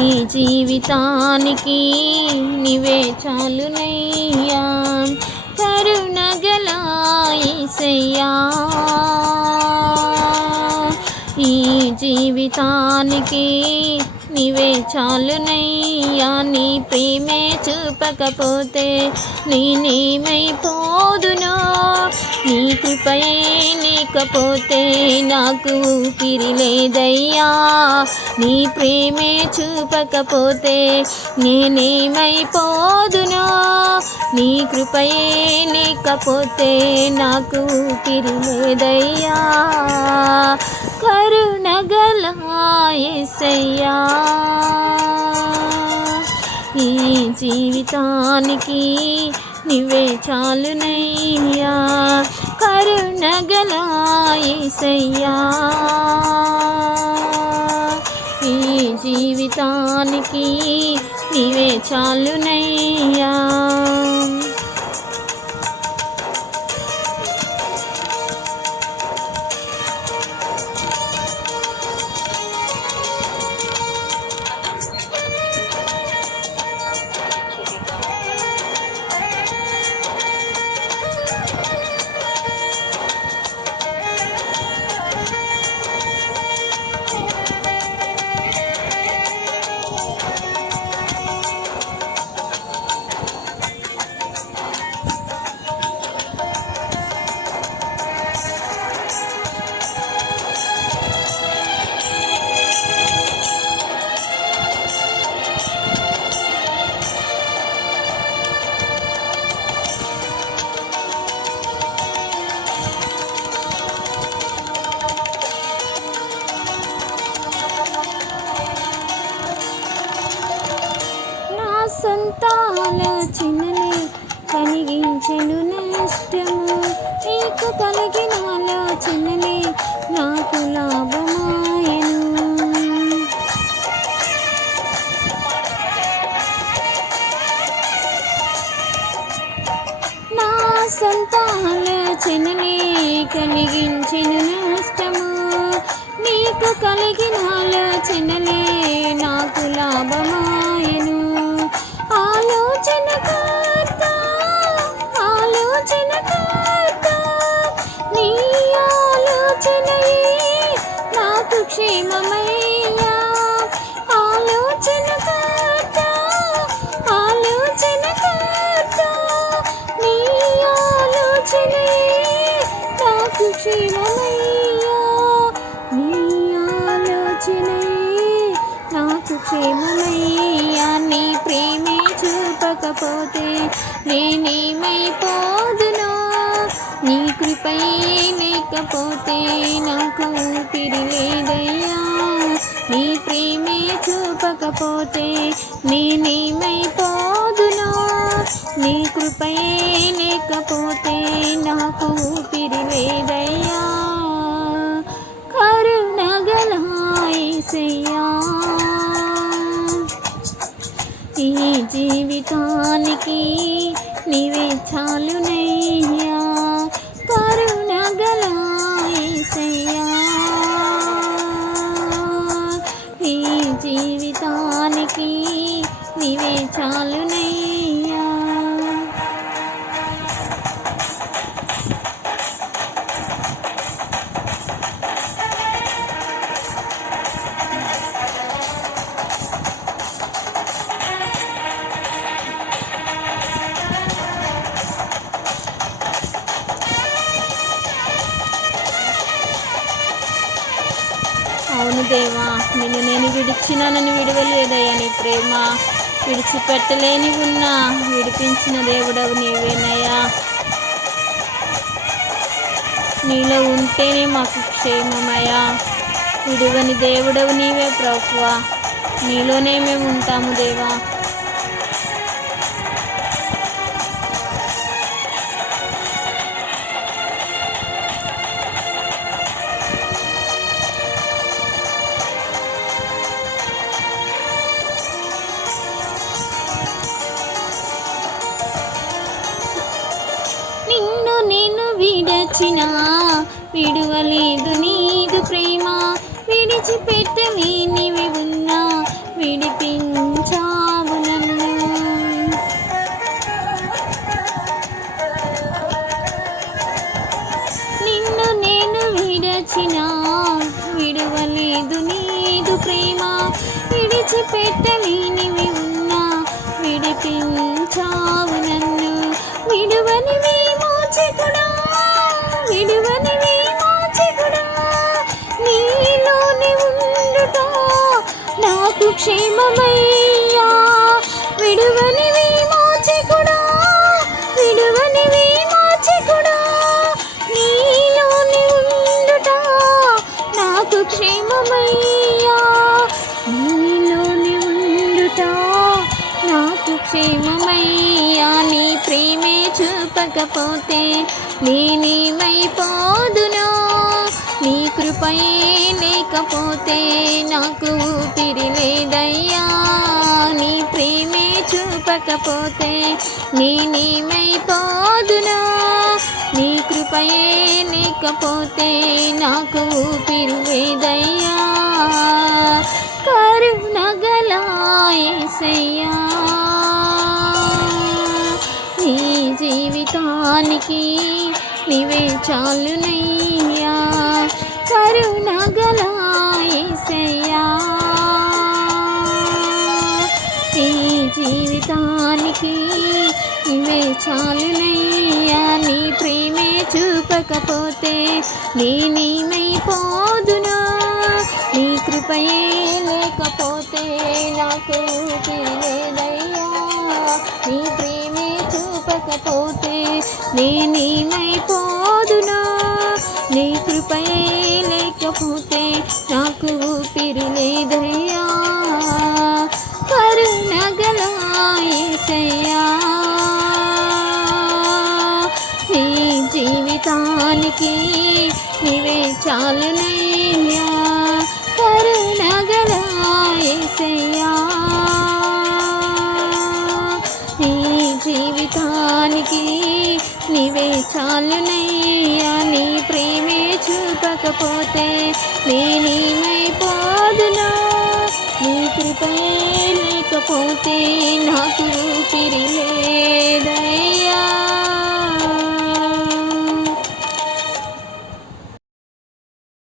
ఈ జీవితానికి నీవే చాలునయ్యా, కరుణగల యేసయ్యా. ఈ జీవితానికి నీవే చాలునయ్యా, నీ ప్రేమే చూపకపోతే నేనేమైపోదునో, నీ కృపయే లేకపోతే నాకు ఊపిరి లేదయ్యా. నీ ప్రేమే చూపకపోతే నేనేమైపోదునో, నీ కృపయే లేకపోతే నాకు ఊపిరి లేదయ్యా. కరుణగల యేసయ్యా, ఈ జీవితానికి నీవే చాలునయ్యా, కరుణగల యేసయ్యా. ఈ జీవితానికి నీవే చాలునయ్యా. సొంత ఆలోచనలే కలిగించెను నష్టము, నీకు కలిగిన ఆలోచనలే నాకు లాభమాయను. నా సొంత ఆలోచనలే కలిగించెను నష్టము, నీకు కలిగిన ఆలోచనలే నాకు లాభమాయను. ఆలోచనకర్త నీ ఆలోచనయే నాకు క్షేమమయ్యా. ఆలోచనకర్త నీ ఆలోచనయే నాకు క్షేమమయ్యా. నీ ఆలోచనయే నాకు క్షేమమయ్యా. నీ ప్రేమే చూపకపోతే నేనేమైపోదునో, నీ కృపయే లేకపోతే నాకు ఊపిరి లేదయ్యా. నీ ప్రేమే చూపకపోతే నేనేమైపోదునో, నీ కృపయే లేకపోతే నాకు ఊపిరి లేదయ్యా. కరుణగల యేసయ్యా, ఈ జీవితానికి నీవే చాలునయ్యా, కరుణగల యేసయ్యా. ఈ జీవితానికి నీవే చాలునయ్యా. అవును దేవా, నిన్ను నేను విడిచినా నన్ను విడవలేదయ్యా. నీ ప్రేమ విడిచిపెట్టలేని ఉన్నా విడిపించిన దేవుడవు నీవేనయ్యా. నీలో ఉంటేనే మాకు క్షేమమయ్యా. విడువని దేవుడవు నీవే ప్రభువా, నీలోనే మేము ఉంటాము దేవా. విడచినా విడువలేదు నీదు ప్రేమ, విడిచిపెట్టలేనివి ఉన్నా విడిపి విడిచిపెట్టలేనివి ఉన్నా విడిపించావు నన్ను. విడువని విమోచకుడా, విడువని విమోచకుడా, నీలోనే ఉండుట నాకు క్షేమమయ్యా. విడువని విమోచకుడా, విడువని విమోచకుడా, నీలోనే ఉండుట నాకు క్షేమమయ్యా. నీలోనే ఉండుట నాకు క్షేమమయ్యా. నీ ప్రేమే చూపకపోతే నేనేమైపోదునో, నీ కృపయే లేకపోతే నాకు ఊపిరి లేదయ్యా. నీ ప్రేమే చూపకపోతే నేనేమైపోదునో, నీ కృపయే లేకపోతే నాకు ఊపిరి లేదయ్యా. కరుణగల యేసయ్యా, నీ జీవితానికి నీవే చాలునయ్యా. కరుణగల యేసయ్యా, నీ జీవితానికి నీవే చాలునయ్యా. నీ ప్రేమే చూపకపోతే నేనేమైపోదునా, నీ కృపయే లేకపోతే నాకు ఊపిరి లేదయ్యా. నీ ప్రేమే చూపకపోతే నేనేమైపోదునా, నీ కృపయే లేకపోతే నాకు ఊపిరి లేదయ్యా. కరుణగల యేసయ్యా, నీ జీవితానికి నీవే చాలునయ్యా. కరుణగల యేసయ్యా, నీ జీవితానికి నీవే చాలునయ్యా. నీ ప్రేమే చూపకపోతే నేనేమైపోదునా, నీ కృపే లేకపోతే నాకు ఊపిరి లేదయ్యా.